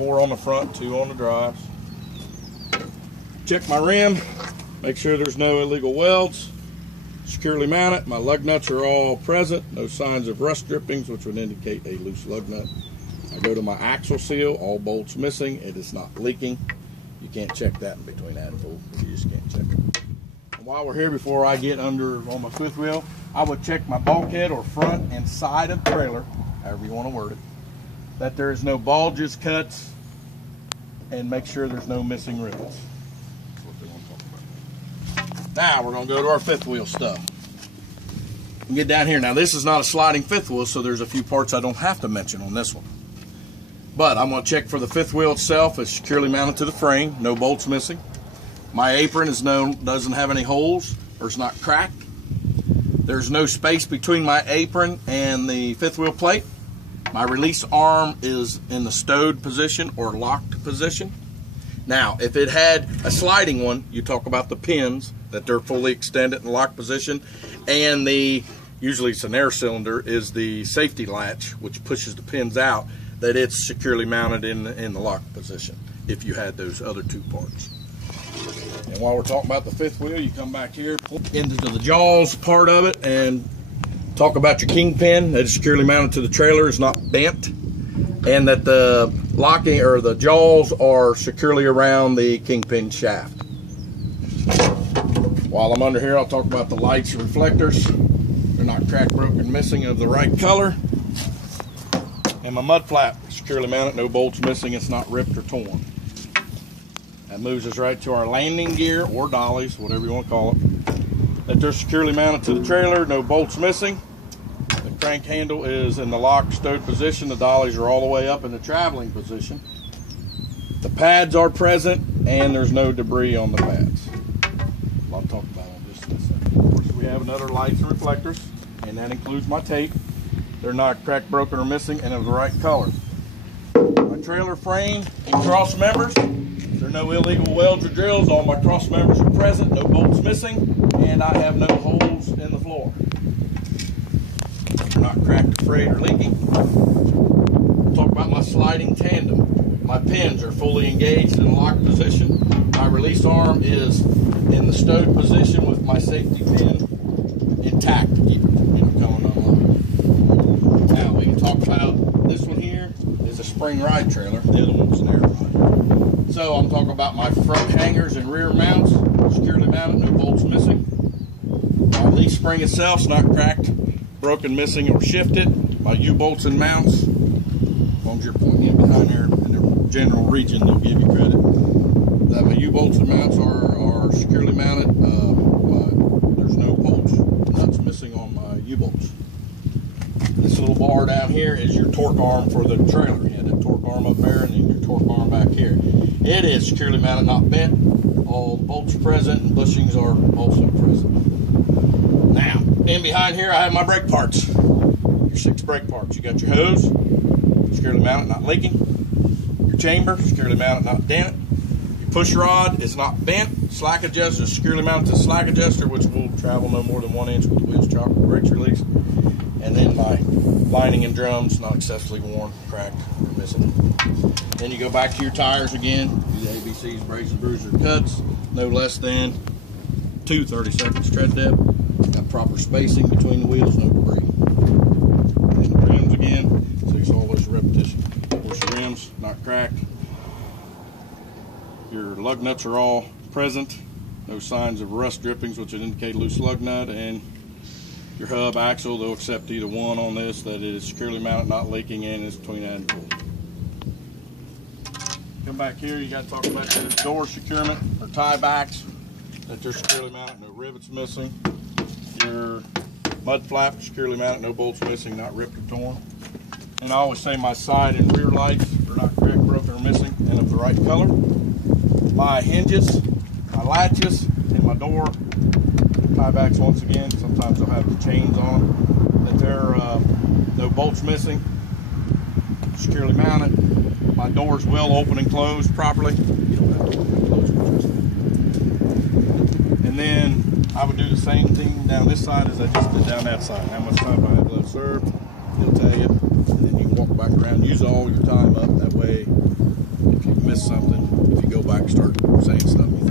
4 on the front, 2 on the drives. Check my rim, make sure there's no illegal welds. Securely mount it. My lug nuts are all present, no signs of rust drippings, which would indicate a loose lug nut. I go to my axle seal, all bolts missing, it is not leaking. You can't check that in between that and full, you just can't check it. And while we're here, before I get under on my fifth wheel, I would check my bulkhead or front and side of the trailer, however you want to word it, that there is no bulges, cuts, and make sure there's no missing rivets. That's what they want to talk about. Now we're going to go to our fifth wheel stuff. We get down here. Now this is not a sliding fifth wheel, so there's a few parts I don't have to mention on this one. But I'm going to check for the fifth wheel itself. It's securely mounted to the frame, no bolts missing. My apron doesn't have any holes, or it's not cracked. There's no space between my apron and the fifth wheel plate. My release arm is in the stowed position or locked position. Now, if it had a sliding one, you talk about the pins, that they're fully extended in locked position, and usually it's an air cylinder, is the safety latch, which pushes the pins out, that it's securely mounted in the locked position, if you had those other 2 parts. And while we're talking about the fifth wheel, you come back here into the jaws part of it and talk about your kingpin that is securely mounted to the trailer, is not bent, and that the locking or the jaws are securely around the kingpin shaft. While I'm under here, I'll talk about the lights and reflectors. They're not cracked, broken, missing, of the right color. And my mud flap, securely mounted, no bolts missing, it's not ripped or torn. That moves us right to our landing gear, or dollies, whatever you want to call it. That they're securely mounted to the trailer, no bolts missing. The crank handle is in the locked, stowed position. The dollies are all the way up in the traveling position. The pads are present, and there's no debris on the pads. I'll talk about all this in a second. Of course, we have another lights and reflectors, and that includes my tape. They're not cracked, broken, or missing, and of the right color. My trailer frame and cross members, there are no illegal welds or drills. All my cross members are present, no bolts missing, and I have no holes in the floor. They're not cracked, frayed, or leaking. I'll talk about my sliding tandem. My pins are fully engaged in a locked position. My release arm is in the stowed position with my safety pin intact to keep it from going unlocked. Now we can talk about this one here is a spring ride trailer. The other one's an air ride. So I'm talking about my front hangers and rear mounts, securely mounted, no bolts missing. My leaf spring itself is not cracked, broken, missing, or shifted. My U-bolts and mounts, as long as you're pointing in behind there in the general region, they'll give you credit. My U-bolts and mounts are securely mounted. There's no bolts, nuts missing on my U-bolts. This little bar down here is your torque arm for the trailer. You had that torque arm up there and then your torque arm back here. It is securely mounted, not bent. All the bolts are present and bushings are also present. Now, in behind here I have my brake parts. Your 6 brake parts. You got your hose, securely mounted, not leaking. Your chamber, securely mounted, not dented. Your push rod is not bent. Slack adjuster is securely mounted to the slack adjuster, which will travel no more than 1 inch with the wheels chopped and brakes released. And then my lining and drums, not excessively worn, cracked, or missing. Then you go back to your tires again. The ABCs, braces, bruises, or cuts, no less than 2 30-seconds tread depth. Got proper spacing between the wheels, no debris. And the rims again, so you saw those repetition. Of course, your rims not cracked. Your lug nuts are all present. No signs of rust drippings, which would indicate loose lug nut. And your hub axle, they'll accept either one on this, that it is securely mounted, not leaking, and is between that and pull. Come back here, you got to talk about your door securement or tie backs, that they're securely mounted, no rivets missing. Your mud flap, securely mounted, no bolts missing, not ripped or torn. And I always say my side and rear lights are not cracked, broken, or missing, and of the right color. My hinges, my latches, and my door tie backs, once again, sometimes they'll have the chains on them, that they're no bolts missing, securely mounted. My doors will open and close properly. You don't have to open and close them. And then I would do the same thing down this side as I just did down that side. How much time I have left served, he'll tell you. And then you can walk back around, use all your time up. That way might start saying stuff you